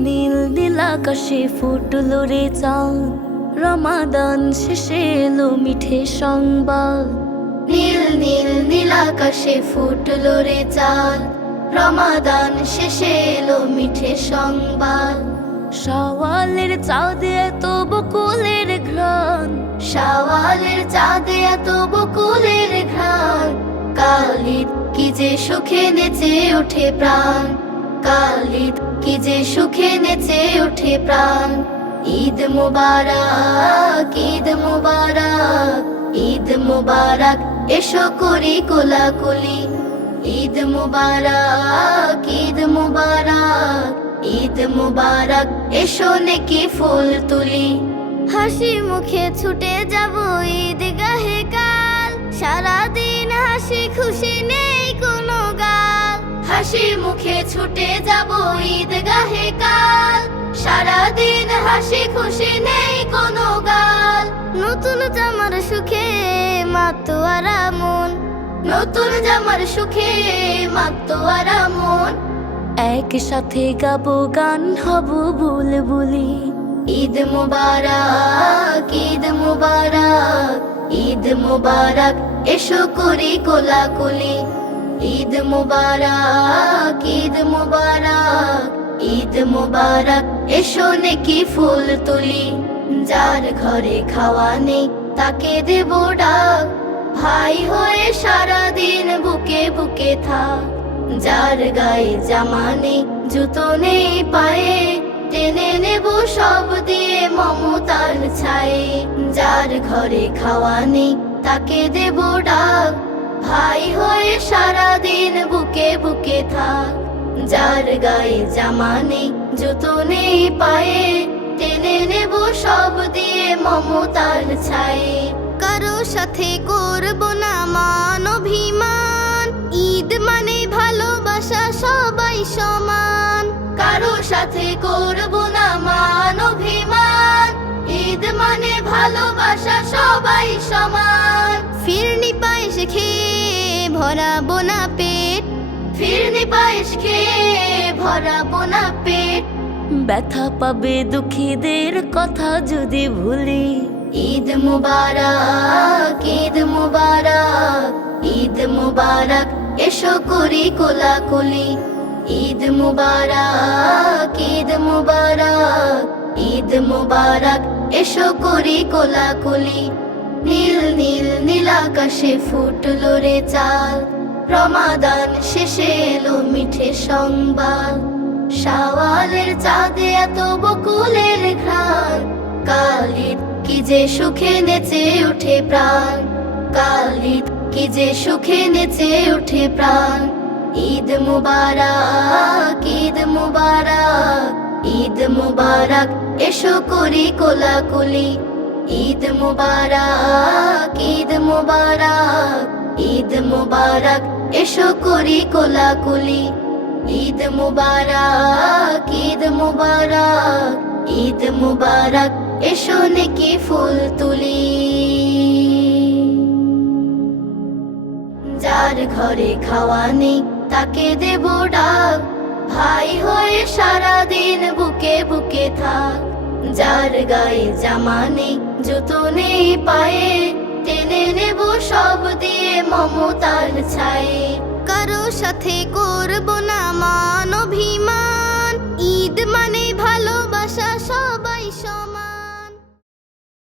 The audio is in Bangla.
নীল নীল আকাশে ফুটলো রে চাঁদ। রমাদান শেষে এলো মিঠে সংবাদ। নীল নীল নীল আকাশে ফুটলো রে চাঁদ। রমাদান শেষে এলো মিঠে সংবাদ। শাওয়ালের চাঁদে এত বকুলের ঘ্রাণ। শাওয়ালের চাঁদে এত বকুলের ঘ্রাণ। কালিদ কি যে সুখে নেচে ওঠে প্রাণ। কালিদ কি যে সুখে নেচে ওঠে প্রাণ। ঈদ মুবারক ঈদ মুবারক ঈদ মুবারক, এসো করি কোলাকুলি। ঈদ মুবারক ঈদ মুবারক ঈদ মুবারক, এসো নেকি ফুল তুলি। হাসি মুখে ছুটে যাব ঈদ গাহে কাল। সারাদিন হাসি খুশি হাসি মুখে ছুটে যাব ঈদ গাহে কাল। সারাদিন হাসি খুশি নেই কোনো গাল। নতুন জামার সুখে মাতোয়ারা মন নতুন জামার সুখে মাতোয়ারা মন একসাথে গাবো গান হব বুলবুলি। ঈদ মুবারক ঈদ মুবারক ঈদ মুবারক এসো করি কোলাকুলি। ঈদ মুবারক ঈদ মুবারক ঈদ মুবারক। এসো নেকি ফুল তুলি, যার ঘরে খাওয়া নেই, তাকে দেব ডাক। ভাই হয়ে সারা দিন বুকে বুকে থাক, যার গায়ে জামা নেই, জুতো নেই পায়ে। টেনে নেব সব দিয়ে মমতার ছায়ে, যার ঘরে খাওয়া নেই, তাকে দেব ডাক। ভাই দিন বুকে বুকে থাক যার গায়ে জামা নেই জুতো নেই পায়ে টেনে নেব সব দিয়ে মমতার ছায়ে কারও সাথে করব না মান অভিমান ঈদ মানে ভালোবাসা সবাই সমান কারও সাথে করব না মান অভিমান ঈদ মানে ভালোবাসা সবাই সমান ফিরনি পায়েস খেয়ে ভরাবো না পেট। ফিরনি পায়েস খেয়ে ভরাবো না পেট। ব্যথা পাবে দুঃখীদের কথা যদি ভুলি। ঈদ মুবারক ঈদ মুবারক ঈদ মুবারক এসো করি কোলাকুলি। ঈদ মুবারক ঈদ মুবারক ঈদ মুবারক এসো করি কোলাকুলি। নীল নীল নীল আকাশে ফুটলো রে চাল। রমাদান শেষে এলো মিঠে সংবাদ সাওয়ালের চাঁদে এত বকুলের ঘ্রাণ। কালিদ কি যে সুখে নেচে ওঠে প্রাণ। কালিদ কি যে সুখে নেচে ওঠে প্রাণ। ঈদ মুবারক ঈদ মুবারক ঈদ মুবারক, এসো করি কোলাকুলি। ঈদ মুবারক ঈদ মুবারক ঈদ মুবারক, এসো করি কোলাকুলি। ঈদ মুবারক ঈদ মুবারক ঈদ মুবারক, এসো নেকি ফুল তুলি। যার ঘরে খাওয়া নেই, তাকে দেব ডাক। ভাই হয়ে সারা দিন বুকে বুকে থাক। যার গায়ে জামা নেই জুতো নেই পায়ে, টেনে নেব সব দিয়ে মমতার ছায়ে। কারও সাথে করব না মান অভিমান